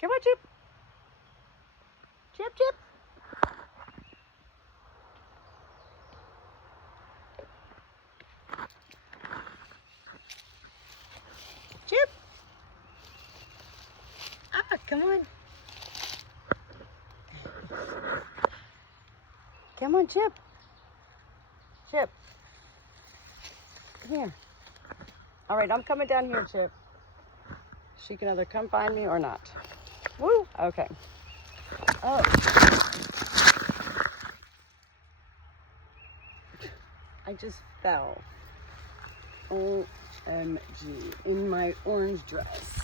Come on, Chip. Chip, Chip. Chip. Ah, come on. Come on, Chip. Chip. Come here. All right, I'm coming down here, Chip. She can either come find me or not. Woo! Okay. Oh. I just fell. OMG. In my orange dress.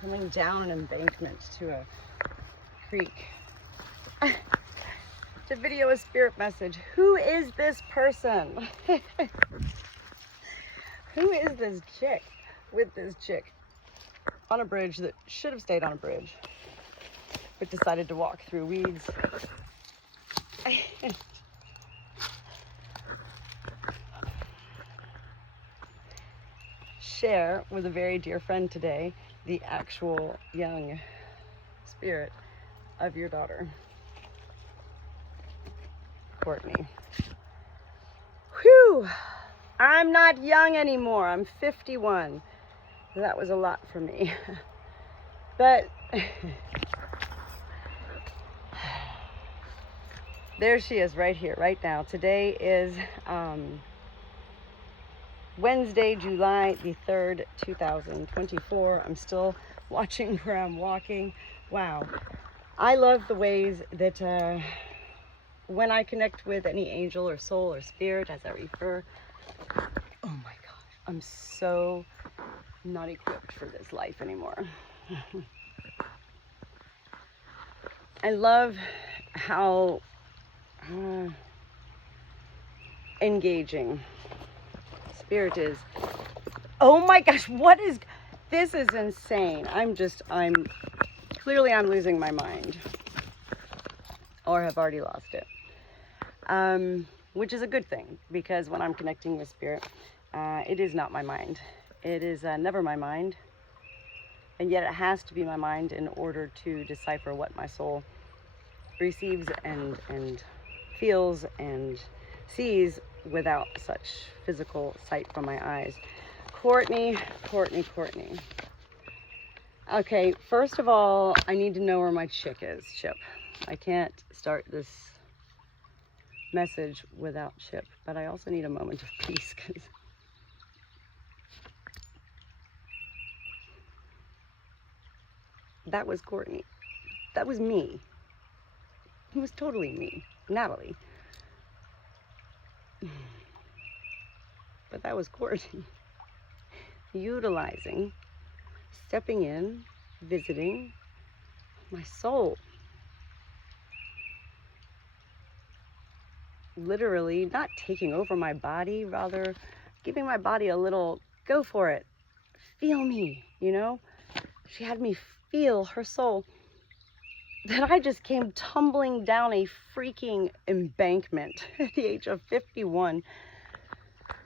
Coming down an embankment to a creek. To video a spirit message. Who is this person? Who is this chick with this chick on a bridge that should have stayed on a bridge, but decided to walk through weeds? Share with a very dear friend today the actual young spirit of your daughter, Courtney. Whew! I'm not young anymore. I'm 51. That was a lot for me. But there she is right here, right now. Today is Wednesday, July the 3rd, 2024. I'm still watching where I'm walking. Wow. I love the ways that when I connect with any angel or soul or spirit, as I refer, oh my gosh, I'm so not equipped for this life anymore. I love how engaging spirit is. Oh my gosh, this is insane. I'm clearly losing my mind, or have already lost it. Which is a good thing, because when I'm connecting with spirit, it is not my mind. It is never my mind, and yet it has to be my mind in order to decipher what my soul receives and feels and sees without such physical sight from my eyes. Courtney. Okay, first of all, I need to know where my chick is, Chip. I can't start this message without Chip, but I also need a moment of peace, because that was Courtney. That was me. It was totally me, Natalie. But that was Courtney. Utilizing, stepping in, visiting my soul. Literally not taking over my body, rather giving my body a little go for it. Feel me, you know? She had me feel her soul. That I just came tumbling down a freaking embankment at the age of 51.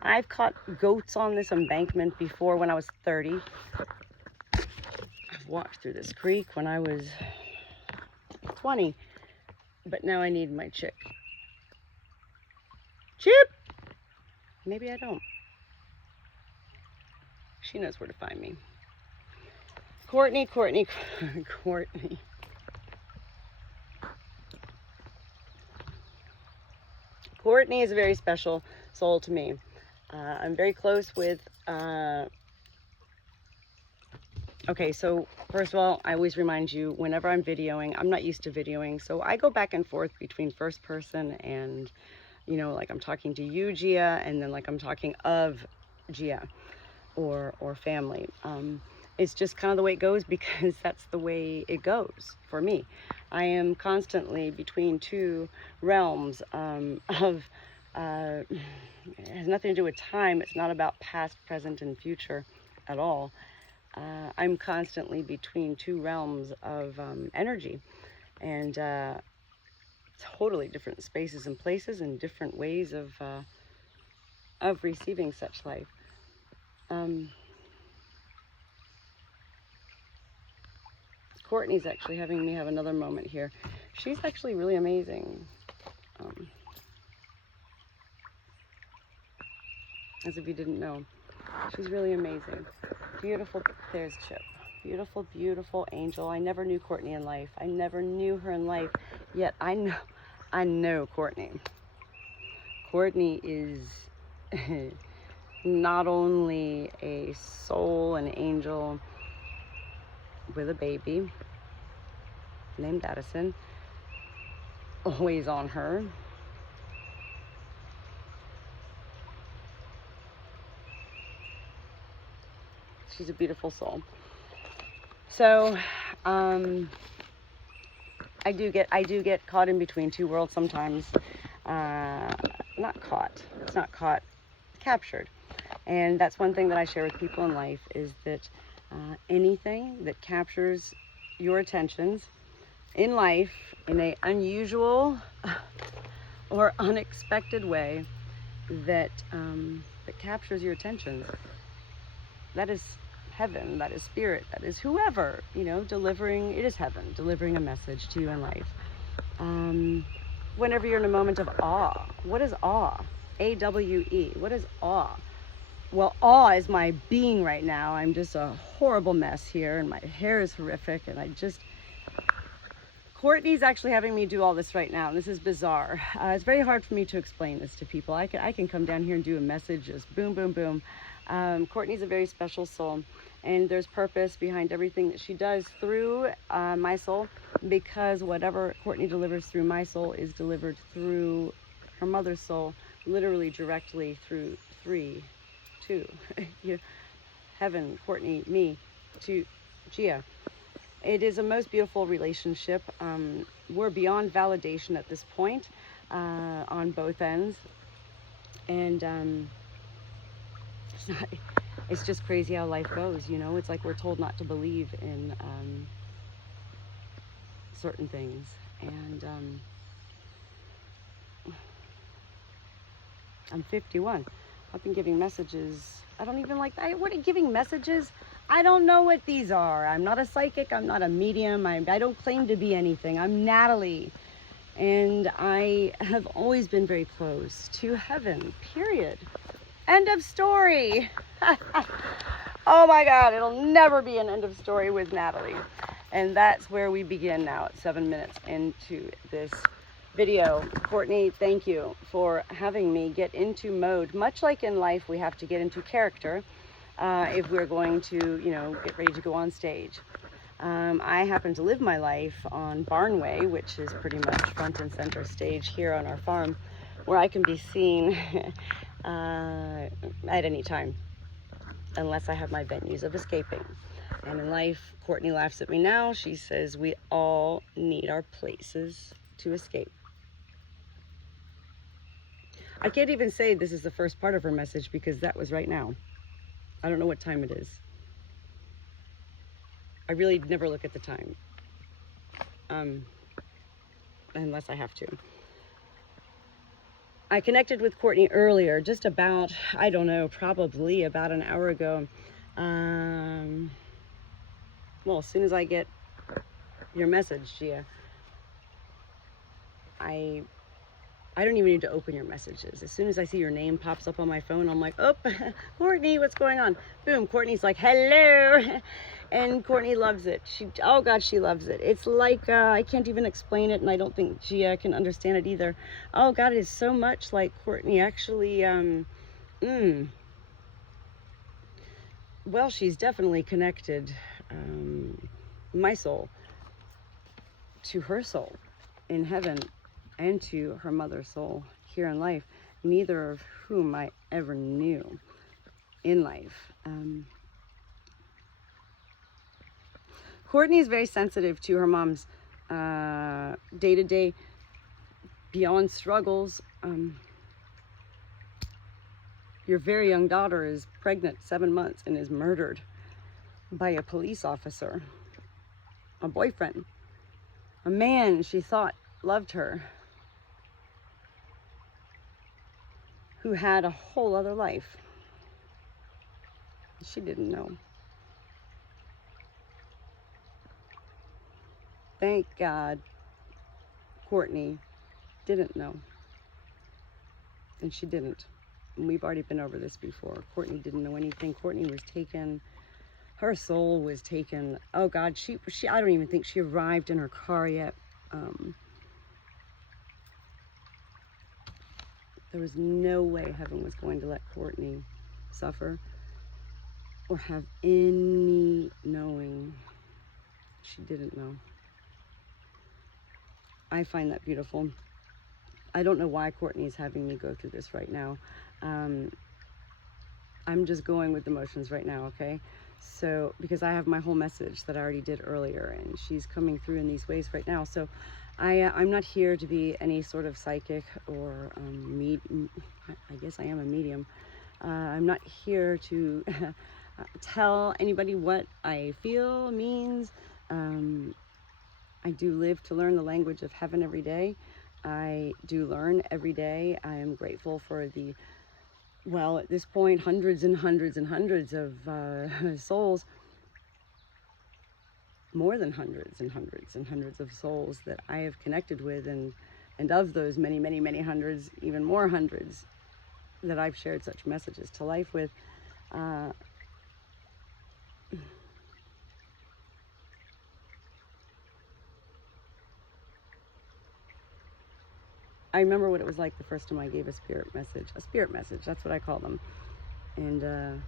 I've caught goats on this embankment before when I was 30. I've walked through this creek when I was 20. But now I need my chick. Chip! Maybe I don't. She knows where to find me. Courtney. Courtney is a very special soul to me. I'm very close with... Okay, so first of all, I always remind you, whenever I'm videoing, I'm not used to videoing, so I go back and forth between first person and, you know, like I'm talking to you, GIA, and then like I'm talking of GIA or family. It's just kind of the way it goes, because that's the way it goes for me. I am constantly between two realms of... it has nothing to do with time. It's not about past, present, and future at all. I'm constantly between two realms of energy, and totally different spaces and places and different ways of receiving such life. Courtney's actually having me have another moment here. She's actually really amazing. As if you didn't know. She's really amazing. Beautiful, there's Chip. Beautiful, beautiful angel. I never knew Courtney in life. I never knew her in life. Yet I know Courtney. Courtney is not only a soul, an angel with a baby named Addison, always on her. She's a beautiful soul. So, I do get caught in between two worlds sometimes. Not caught. It's not caught. Captured. And that's one thing that I share with people in life is that anything that captures your attentions in life in an unusual or unexpected way that captures your attention, that is heaven, that is spirit, that is whoever, you know, it is heaven, delivering a message to you in life. Whenever you're in a moment of awe, what is awe? A-W-E, what is awe? Well, awe is my being right now. I'm just a horrible mess here, and my hair is horrific, and Courtney's actually having me do all this right now, and this is bizarre. It's very hard for me to explain this to people. I can come down here and do a message, just boom, boom, boom. Courtney's a very special soul, and there's purpose behind everything that she does through my soul, because whatever Courtney delivers through my soul is delivered through her mother's soul, literally directly through heaven, Courtney, me, to GIA. It is a most beautiful relationship. We're beyond validation at this point on both ends, and it's just crazy how life goes, you know. It's like we're told not to believe in certain things, and I'm 51. I've been giving messages. I don't even like that. What are giving messages? I don't know what these are. I'm not a psychic. I'm not a medium. I don't claim to be anything. I'm Natalie. And I have always been very close to heaven, period. End of story. Oh my God, it'll never be an end of story with Natalie. And that's where we begin now at 7 minutes into this video. Courtney, thank you for having me get into mode. Much like in life, we have to get into character if we're going to, you know, get ready to go on stage. I happen to live my life on Barnway, which is pretty much front and center stage here on our farm, where I can be seen at any time, unless I have my venues of escaping. And in life, Courtney laughs at me now. She says we all need our places to escape. I can't even say this is the first part of her message because that was right now. I don't know what time it is. I really never look at the time, unless I have to. I connected with Courtney earlier, just about, I don't know, probably about an hour ago. Well, as soon as I get your message, Gia, I don't even need to open your messages. As soon as I see your name pops up on my phone, I'm like, oh, Courtney, what's going on? Boom, Courtney's like, hello. And Courtney loves it. Oh God, she loves it. It's like, I can't even explain it, and I don't think Gia can understand it either. Oh God, it is so much like Courtney actually, well, she's definitely connected my soul to her soul in heaven, and to her mother's soul here in life, neither of whom I ever knew in life. Courtney is very sensitive to her mom's day-to-day beyond struggles. Your very young daughter is pregnant 7 months and is murdered by a police officer, a boyfriend, a man she thought loved her, who had a whole other life. She didn't know. Thank God Courtney didn't know. And she didn't. And we've already been over this before. Courtney didn't know anything. Courtney was taken. Her soul was taken. Oh God, she I don't even think she arrived in her car yet. There was no way heaven was going to let Courtney suffer or have any knowing. She didn't know. I find that beautiful. I don't know why Courtney is having me go through this right now. I'm just going with the motions right now, okay? So, because I have my whole message that I already did earlier, and she's coming through in these ways right now. So I'm not here to be any sort of psychic or I guess I am a medium. I'm not here to tell anybody what I feel means. I do live to learn the language of heaven every day. I do learn every day. I am grateful for the, well, at this point, hundreds and hundreds and hundreds of souls, more than hundreds and hundreds and hundreds of souls that I have connected with, and of those many, many, many hundreds, even more hundreds that I've shared such messages to life with. I remember what it was like the first time I gave a spirit message, that's what I call them. And I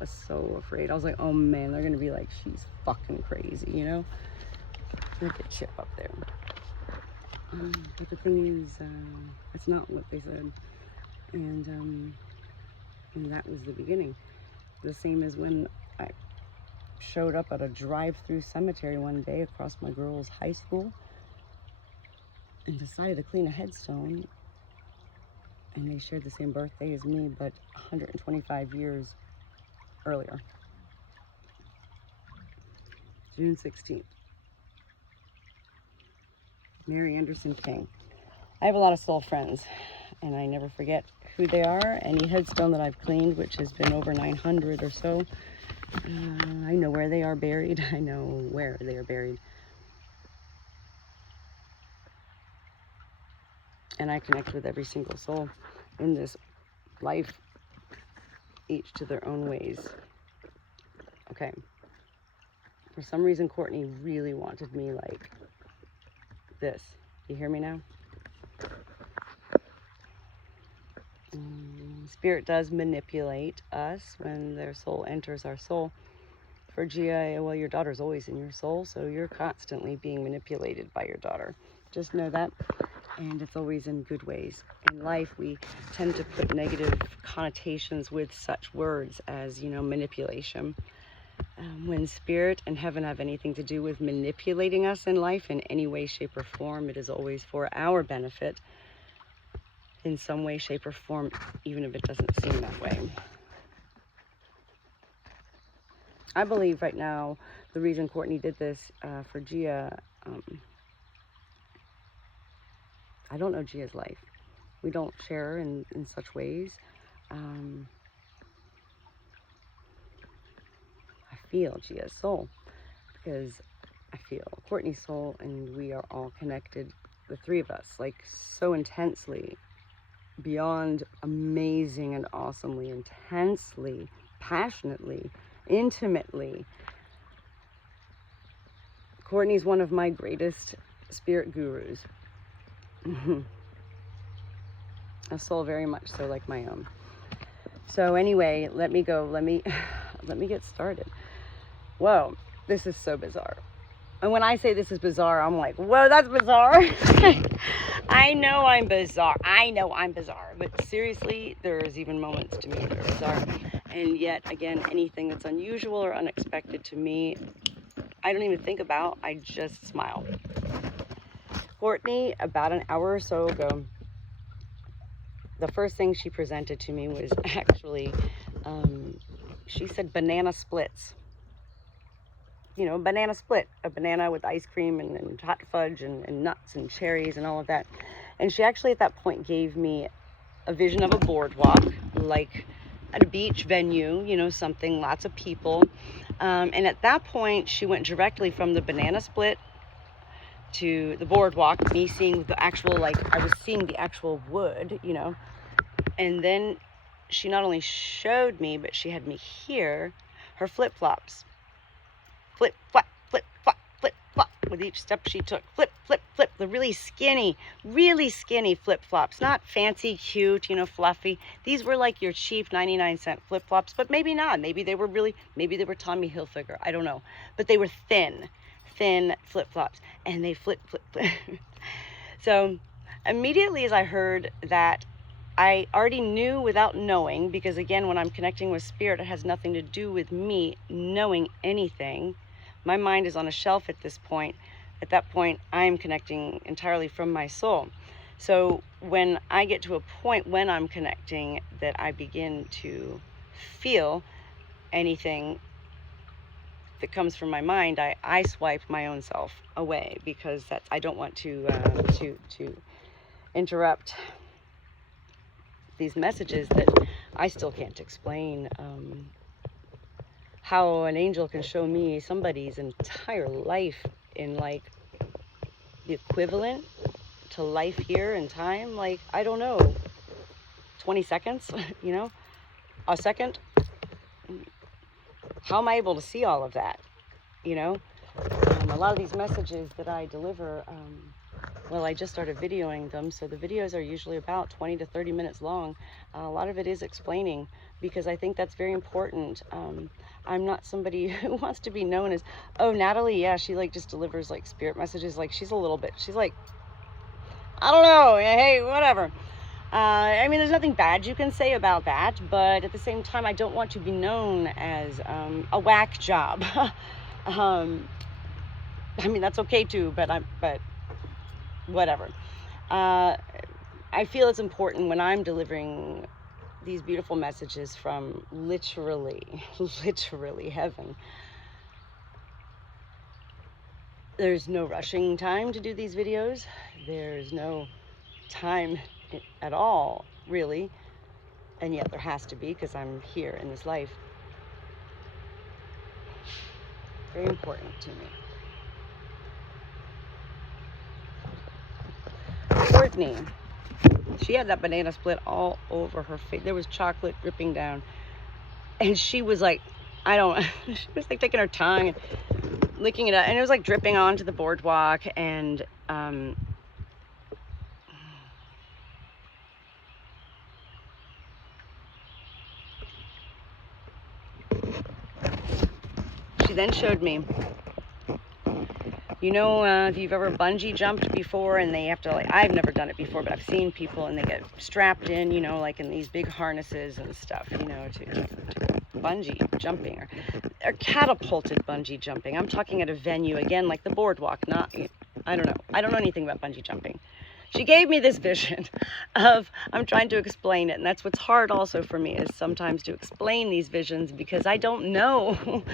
was so afraid. I was like, oh man, they're gonna be like, she's fucking crazy, you know? Look at Chip up there. But the thing is, that's not what they said. And that was the beginning. The same as when I showed up at a drive-through cemetery one day across my girls' high school and decided to clean a headstone. And they shared the same birthday as me, but 125 years earlier. June 16th. Mary Anderson King. I have a lot of soul friends, and I never forget who they are. Any headstone that I've cleaned, which has been over 900 or so, I know where they are buried. I know where they are buried. And I connect with every single soul in this life, each to their own ways. Okay. For some reason, Courtney really wanted me like this. You hear me now? Spirit does manipulate us when their soul enters our soul. For GIA, well, your daughter's always in your soul, so you're constantly being manipulated by your daughter. Just know that. And it's always in good ways. In life, we tend to put negative connotations with such words as, you know, manipulation. When spirit and heaven have anything to do with manipulating us in life in any way, shape, or form, it is always for our benefit in some way, shape, or form, even if it doesn't seem that way. I believe right now the reason Courtney did this for Gia, I don't know Gia's life. We don't share in such ways. I feel Gia's soul because I feel Courtney's soul, and we are all connected, the three of us, like so intensely, beyond amazing and awesomely, intensely, passionately, intimately. Courtney's one of my greatest spirit gurus. A soul very much so like my own. So anyway, let me go. Let me get started. Whoa, this is so bizarre. And when I say this is bizarre, I'm like, whoa, that's bizarre. I know I'm bizarre. But seriously, there's even moments to me that are bizarre. And yet, again, anything that's unusual or unexpected to me, I don't even think about. I just smile. Courtney, about an hour or so ago, the first thing she presented to me was actually, she said banana splits. You know, banana split, a banana with ice cream and hot fudge and nuts and cherries and all of that. And she actually at that point gave me a vision of a boardwalk, like at a beach venue, you know, something, lots of people. And at that point, she went directly from the banana split to the boardwalk, me seeing the actual, like, I was seeing the actual wood, you know, and then she not only showed me, but she had me hear her flip-flops. Flip, flop, flip, flop, flip, flop, with each step she took. Flip, flip, flip, the really skinny flip-flops. Not fancy, cute, you know, fluffy. These were like your cheap 99-cent flip-flops, but maybe not. Maybe they were Tommy Hilfiger. I don't know. But they were thin flip-flops, and they flip. So immediately as I heard that, I already knew without knowing, because again, when I'm connecting with spirit, it has nothing to do with me knowing anything. My mind is on a shelf at this point. At that point, I'm connecting entirely from my soul. So when I get to a point when I'm connecting that I begin to feel anything that comes from my mind, I swipe my own self away, because I don't want to interrupt these messages that I still can't explain. How an angel can show me somebody's entire life in like the equivalent to life here in time, like, I don't know, 20 seconds, you know, a second. How am I able to see all of that, you know? A lot of these messages that I deliver, well, I just started videoing them, so the videos are usually about 20 to 30 minutes long. A lot of it is explaining, because I think that's very important. I'm not somebody who wants to be known as, oh, Natalie, yeah, she like just delivers like spirit messages. Like, she's like, I don't know, hey, whatever. I mean, there's nothing bad you can say about that, but at the same time, I don't want to be known as a whack job. I mean, that's okay too, but whatever. I feel it's important when I'm delivering these beautiful messages from literally heaven. There's no rushing time to do these videos. There's no time at all, really. And yet there has to be, because I'm here in this life. Very important to me. Courtney, she had that banana split all over her face. There was chocolate dripping down. And she was like, she was like taking her tongue and licking it up. And it was like dripping onto the boardwalk. And she then showed me, you know, if you've ever bungee jumped before, and they have to, like, I've never done it before, but I've seen people, and they get strapped in, you know, like in these big harnesses and stuff, you know, to bungee jumping, or catapulted bungee jumping. I'm talking at a venue, again, like the boardwalk, not, I don't know anything about bungee jumping. She gave me this vision of, I'm trying to explain it, and that's what's hard also for me, is sometimes to explain these visions, because I don't know.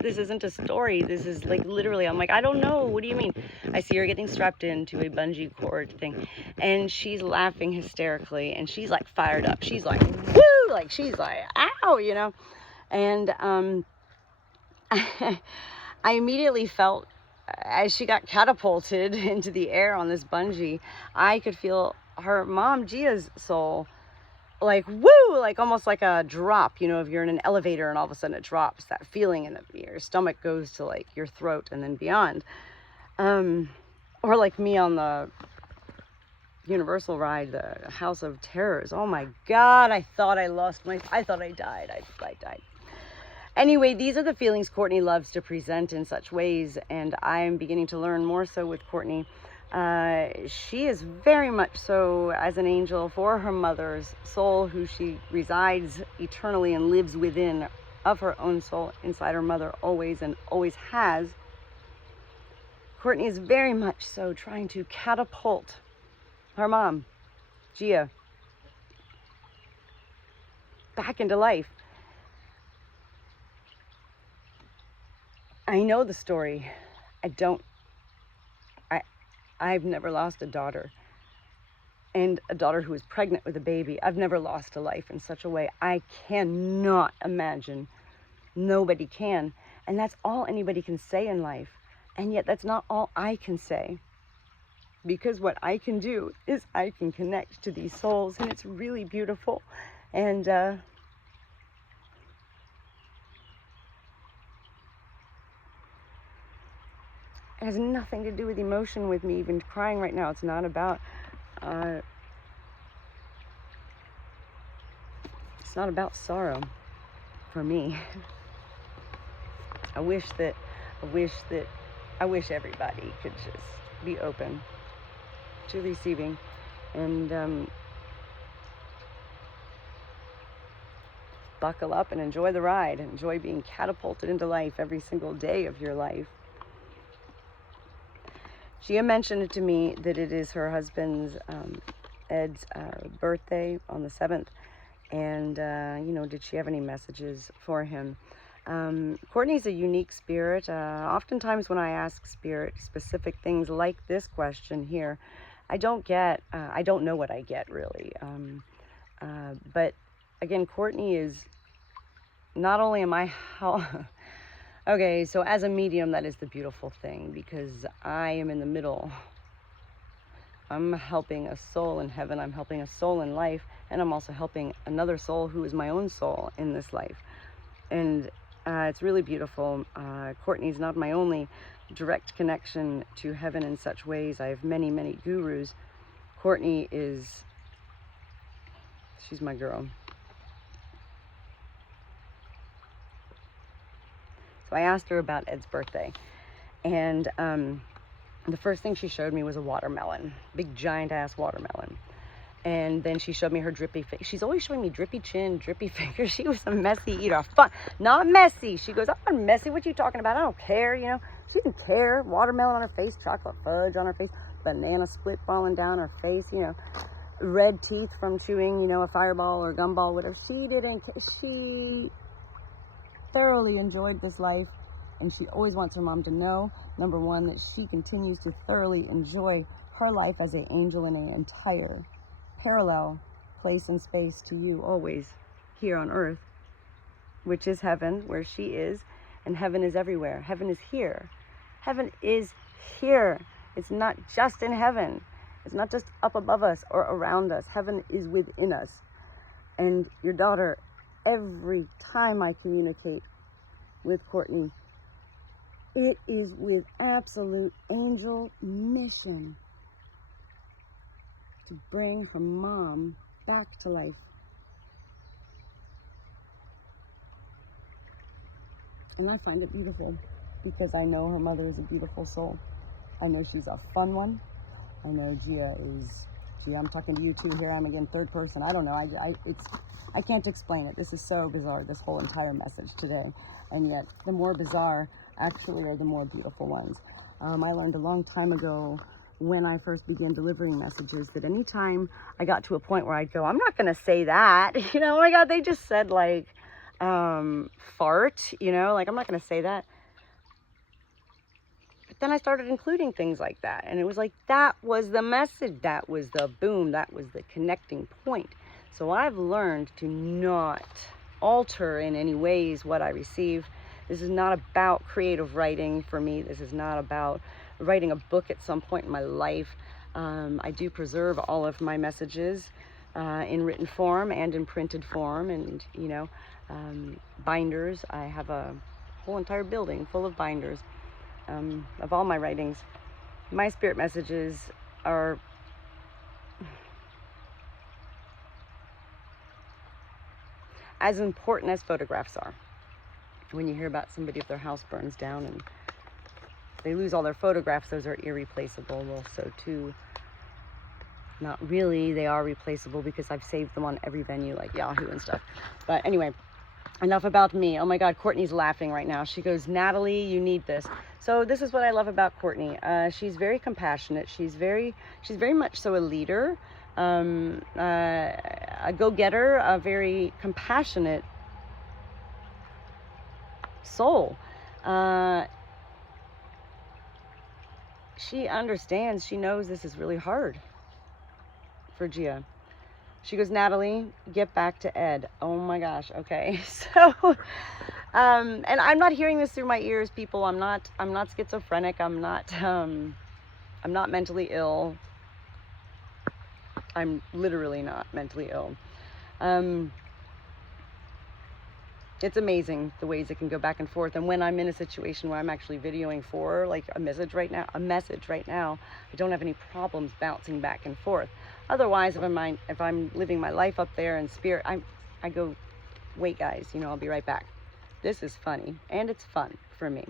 This isn't a story. This is like literally, I'm like, I don't know. What do you mean? I see her getting strapped into a bungee cord thing, and she's laughing hysterically, and she's like fired up. She's like, woo! Like, she's like, ow, you know? And I immediately felt, as she got catapulted into the air on this bungee, I could feel her mom, Gia's soul, like, woo, like almost like a drop, you know, if you're in an elevator and all of a sudden it drops, that feeling in your stomach goes to like your throat and then beyond. Or like me on the Universal ride, the House of Terrors. Oh my God, I thought I died. I died. Anyway, these are the feelings Courtney loves to present in such ways, and I'm beginning to learn more so with Courtney. She is very much so as an angel for her mother's soul, who she resides eternally and lives within of her own soul inside her mother always, and always has. Courtney is very much so trying to catapult her mom, Gia, back into life. I know the story. I've never lost a daughter, and a daughter who was pregnant with a baby. I've never lost a life in such a way. I cannot imagine. Nobody can. And that's all anybody can say in life. And yet that's not all I can say. Because what I can do is I can connect to these souls, and it's really beautiful. And it has nothing to do with emotion with me even crying right now. It's not about sorrow for me. I wish everybody could just be open to receiving and buckle up and enjoy the ride. Enjoy being catapulted into life every single day of your life. Gia mentioned to me that it is her husband's, Ed's, birthday on the 7th. And, did she have any messages for him? Courtney's a unique spirit. Oftentimes when I ask spirit specific things like this question here, I don't know what I get really. But again, Courtney is, not only am I, okay, so as a medium, that is the beautiful thing, because I am in the middle. I'm helping a soul in heaven, I'm helping a soul in life, and I'm also helping another soul who is my own soul in this life. And it's really beautiful. Courtney's not my only direct connection to heaven in such ways. I have many, many gurus. Courtney she's my girl. So I asked her about Ed's birthday, and the first thing she showed me was a watermelon, big giant ass watermelon. And then she showed me her drippy face. She's always showing me drippy chin, drippy fingers. She was a messy eater. Not messy. She goes, I'm not messy. What you talking about? I don't care, She didn't care. Watermelon on her face, chocolate fudge on her face, banana split falling down her face, red teeth from chewing, a Fireball or Gumball, whatever. She thoroughly enjoyed this life. And she always wants her mom to know, number one, that she continues to thoroughly enjoy her life as an angel in an entire parallel place and space to you, always here on earth, which is heaven, where she is. And heaven is everywhere. Heaven is here. Heaven is here. It's not just in heaven. It's not just up above us or around us. Heaven is within us. And your daughter, every time I communicate with Courtney, it is with absolute angel mission to bring her mom back to life. And I find it beautiful, because I know her mother is a beautiful soul. I know she's a fun one. I know Gia, I'm talking to you too. Here I am again, third person. I don't know. I can't explain it. This is so bizarre, this whole entire message today. And yet, the more bizarre actually are the more beautiful ones. I learned a long time ago, when I first began delivering messages, that anytime I got to a point where I'd go, I'm not going to say that. Oh my God, they just said fart, I'm not going to say that. But then I started including things like that. And it was like, that was the message. That was the boom. That was the connecting point. So I've learned to not alter in any ways what I receive. This is not about creative writing for me. This is not about writing a book at some point in my life. I do preserve all of my messages in written form and in printed form, and binders. I have a whole entire building full of binders of all my writings. My spirit messages are as important as photographs are. When you hear about somebody, if their house burns down and they lose all their photographs, those are irreplaceable. Well, so too, not really, they are replaceable, because I've saved them on every venue like Yahoo and stuff. But anyway, enough about me. Oh my God, Courtney's laughing right now. She goes, Natalie, you need this. So this is what I love about Courtney. She's very compassionate. She's very much so a leader, a go-getter, a very compassionate soul. She understands, she knows this is really hard for Gia. She goes, Natalie, get back to Ed. Oh my gosh, okay. So And I'm not hearing this through my ears, people. I'm not schizophrenic. I'm not mentally ill. I'm literally not mentally ill. It's amazing the ways it can go back and forth. And when I'm in a situation where I'm actually videoing for like a message right now, I don't have any problems bouncing back and forth. Otherwise, if I'm living my life up there in spirit, I go, wait guys, you know, I'll be right back. This is funny, and it's fun for me.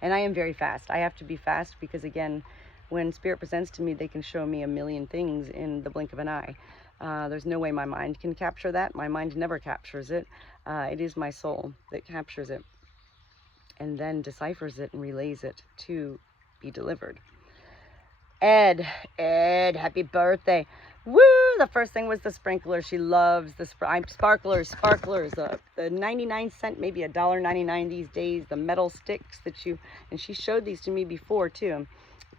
And I am very fast. I have to be fast because, again, when spirit presents to me, they can show me a million things in the blink of an eye. There's no way my mind can capture that. My mind never captures it. It is my soul that captures it and then deciphers it and relays it to be delivered. Ed, happy birthday. Woo! The first thing was the sprinkler. She loves the sparklers, the 99-cent, maybe $1.99 these days, the metal sticks and she showed these to me before too,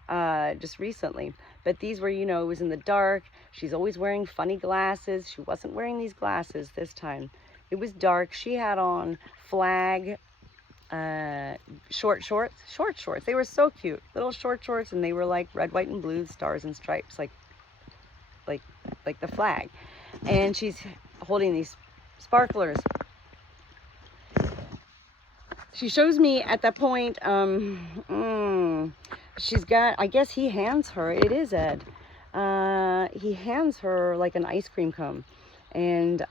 just recently. But these were, you know, it was in the dark. She's always wearing funny glasses. She wasn't wearing these glasses this time. It was dark. She had on flag short shorts. They were so cute. Little short shorts, and they were like red, white, and blue, stars and stripes, like the flag. And she's holding these sparklers. She shows me at that point, she's got, I guess he hands her, it is Ed, he hands her like an ice cream cone, and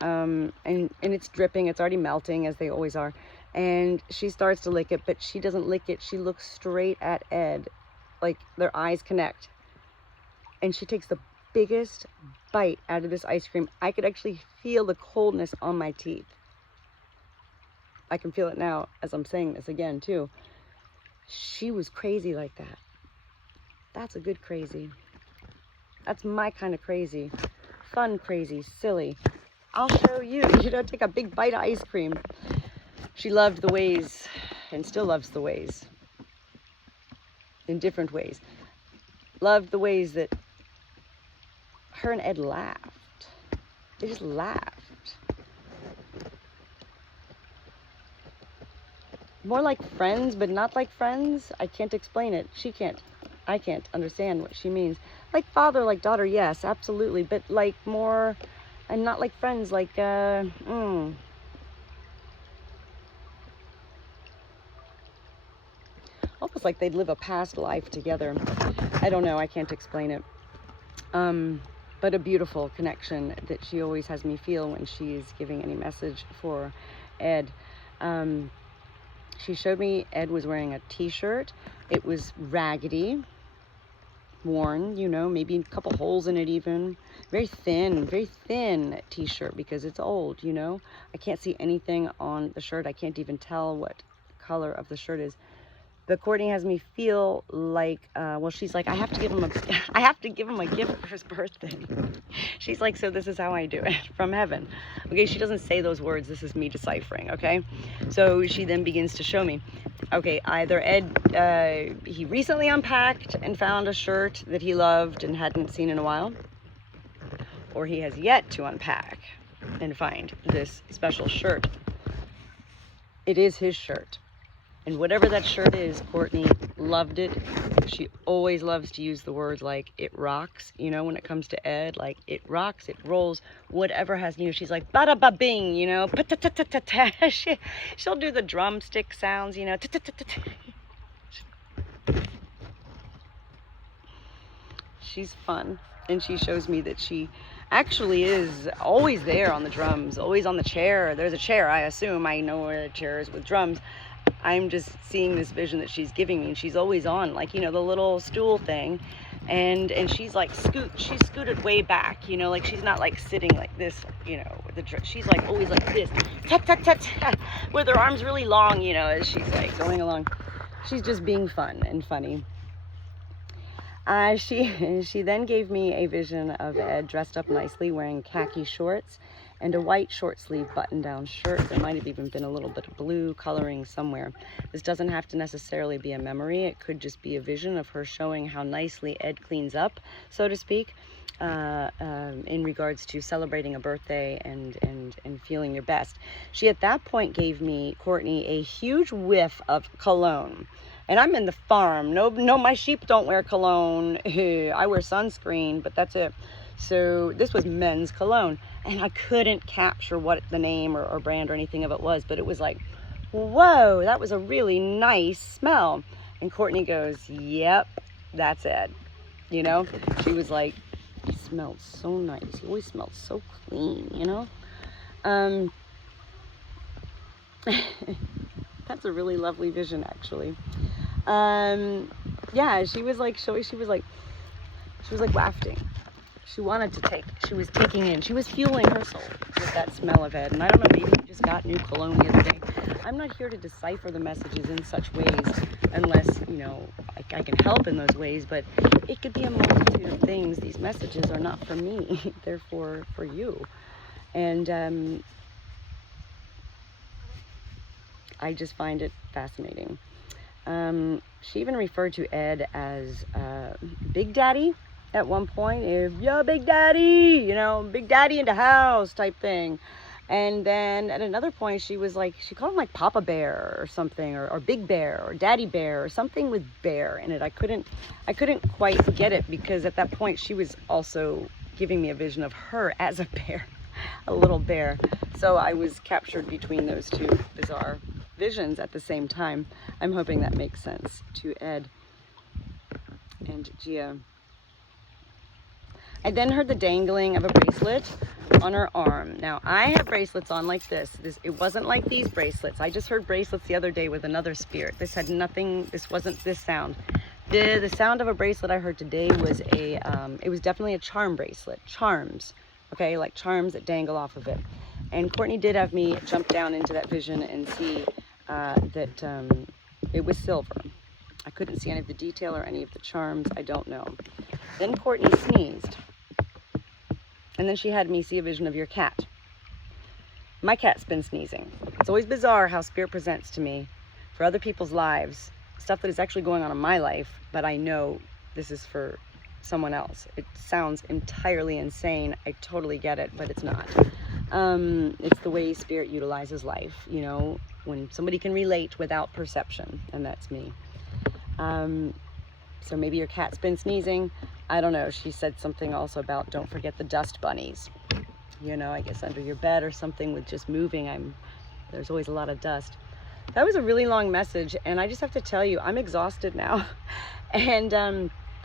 it's dripping, it's already melting, as they always are, and she starts to lick it, but she doesn't lick it, she looks straight at Ed, like their eyes connect, and she takes the biggest bite out of this ice cream. I could actually feel the coldness on my teeth. I can feel it now as I'm saying this again too. She was crazy like that. That's a good crazy. That's my kind of crazy. Fun crazy, silly. I'll show you. You know, take a big bite of ice cream. She loved the ways and still loves the ways. In different ways. Loved the ways that her and Ed laughed. They just laughed. More like friends, but not like friends. I can't explain it. She can't. I can't understand what she means. Like father, like daughter, yes, absolutely. But like more, and not like friends, like, almost like they'd live a past life together. I don't know. I can't explain it. But a beautiful connection that she always has me feel when she's giving any message for Ed. She showed me Ed was wearing a t-shirt. It was raggedy, worn, you know, maybe a couple holes in it even. Very thin t-shirt because it's old, you know. I can't see anything on the shirt. I can't even tell what color of the shirt is. But Courtney has me feel like, well, she's like, I have to give him a gift for his birthday. She's like, so this is how I do it, from heaven. Okay, she doesn't say those words. This is me deciphering, okay? So she then begins to show me. Okay, either Ed, he recently unpacked and found a shirt that he loved and hadn't seen in a while, or he has yet to unpack and find this special shirt. It is his shirt. And whatever that shirt is, Courtney loved it. She always loves to use the words like, it rocks, you know, when it comes to Ed, like, it rocks, it rolls, whatever has, you know, she's like, bada-ba-bing, you know, pa-ta-ta-ta-ta-ta. She'll do the drumstick sounds, you know, ta-ta-ta-ta-ta. She's fun, and she shows me that she actually is always there on the drums, always on the chair. There's a chair, I assume. I know where a chair is with drums. I'm just seeing this vision that she's giving me, and she's always on, like, you know, the little stool thing, and she's like she's scooted way back, you know, like she's not like sitting like this, you know, with the she's like always like this, tut, tut, tut, tut, with her arms really long, you know, as she's like going along. She's just being fun and funny. She then gave me a vision of Ed dressed up nicely, wearing khaki shorts and a white short sleeve button down shirt. There might have even been a little bit of blue coloring somewhere. This doesn't have to necessarily be a memory. It could just be a vision of her showing how nicely Ed cleans up, so to speak. in regards to celebrating a birthday and feeling your best. She at that point gave me, Courtney, a huge whiff of cologne. And I'm in the farm. No, my sheep don't wear cologne. I wear sunscreen, but that's it. So this was men's cologne. And I couldn't capture what the name or brand or anything of it was, but it was like, whoa, that was a really nice smell. And Courtney goes, yep, that's Ed. You know, she was like, he smelled so nice. He always smelled so clean, you know? That's a really lovely vision, actually. Yeah, she was like wafting. She wanted to take, she was taking in, she was fueling her soul with that smell of Ed. And I don't know, maybe you just got new cologne the other day. I'm not here to decipher the messages in such ways unless, you know, I can help in those ways, but it could be a multitude of things. These messages are not for me, they're for you. And I just find it fascinating. She even referred to Ed as Big Daddy at one point. Yeah, Big Daddy, you know, Big Daddy in the house type thing. And then at another point, she was like, she called him like Papa Bear or something, or Big Bear or Daddy Bear or something with bear in it. I couldn't quite get it, because at that point she was also giving me a vision of her as a bear, a little bear. So I was captured between those two bizarre visions at the same time. I'm hoping that makes sense to Ed and Gia. I then heard the dangling of a bracelet on her arm. Now, I have bracelets on like this. It wasn't like these bracelets. I just heard bracelets the other day with another spirit. This had nothing, this wasn't this sound. The sound of a bracelet I heard today was it was definitely a charm bracelet. Charms, okay, like charms that dangle off of it. And Courtney did have me jump down into that vision and see that it was silver. I couldn't see any of the detail or any of the charms. I don't know. Then Courtney sneezed. And then she had me see a vision of your cat. My cat's been sneezing. It's always bizarre how spirit presents to me for other people's lives, stuff that is actually going on in my life, but I know this is for someone else. It sounds entirely insane. I totally get it, but it's not. It's the way spirit utilizes life, you know, when somebody can relate without perception, and that's me. So maybe your cat's been sneezing. I don't know. She said something also about don't forget the dust bunnies. You know, I guess under your bed or something with just moving. There's always a lot of dust. That was a really long message, and I just have to tell you, I'm exhausted now. And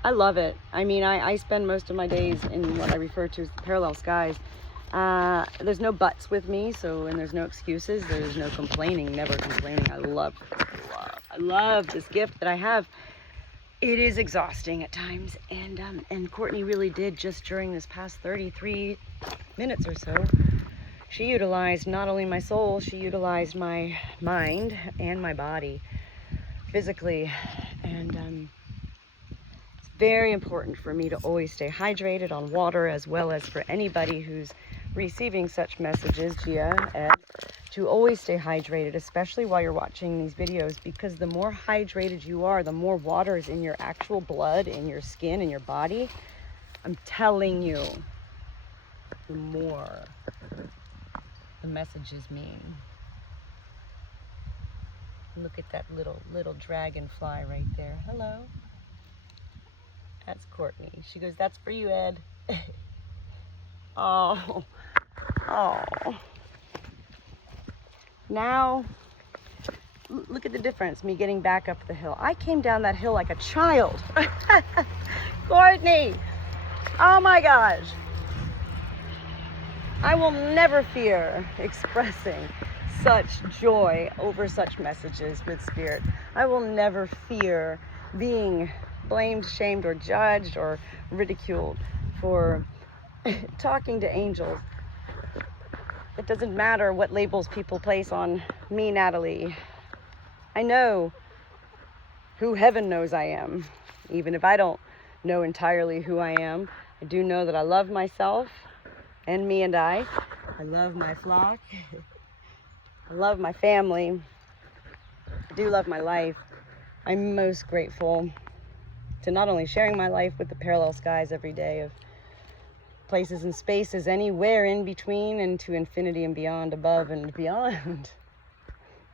I love it. I mean, I spend most of my days in what I refer to as the parallel skies. There's no buts with me, and there's no excuses. There's no complaining, never complaining. I love this gift that I have. It is exhausting at times, and Courtney really did, just during this past 33 minutes or so, she utilized not only my soul, she utilized my mind and my body physically. And it's very important for me to always stay hydrated on water, as well as for anybody who's receiving such messages, Gia, Ed, to always stay hydrated, especially while you're watching these videos, because the more hydrated you are, the more water is in your actual blood, in your skin, in your body. I'm telling you, the more the messages mean. Look at that little dragonfly right there. Hello. That's Courtney. She goes, that's for you, Ed. Oh. Now, look at the difference, me getting back up the hill. I came down that hill like a child. Courtney, oh my gosh. I will never fear expressing such joy over such messages with spirit. I will never fear being blamed, shamed, or judged, or ridiculed for talking to angels. It doesn't matter what labels people place on me, Natalie. I know who heaven knows I am. Even if I don't know entirely who I am, I do know that I love myself and me and I love my flock. I love my family. I do love my life. I'm most grateful to not only sharing my life with the parallel skies every day, of places and spaces anywhere in between and to infinity and beyond, above and beyond,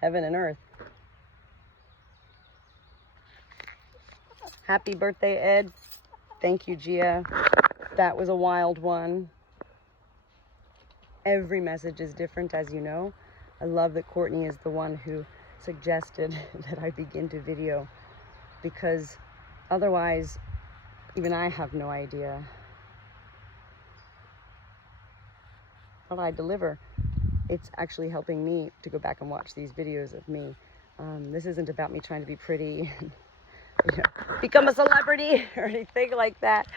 heaven and earth. Happy birthday, Ed. Thank you, Gia. That was a wild one. Every message is different, as you know. I love that Courtney is the one who suggested that I begin to video, because otherwise, even I have no idea what I deliver. It's actually helping me to go back and watch these videos of me. This isn't about me trying to be pretty, become a celebrity or anything like that.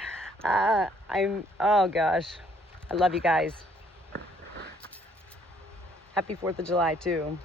Oh gosh, I love you guys. Happy 4th of July too.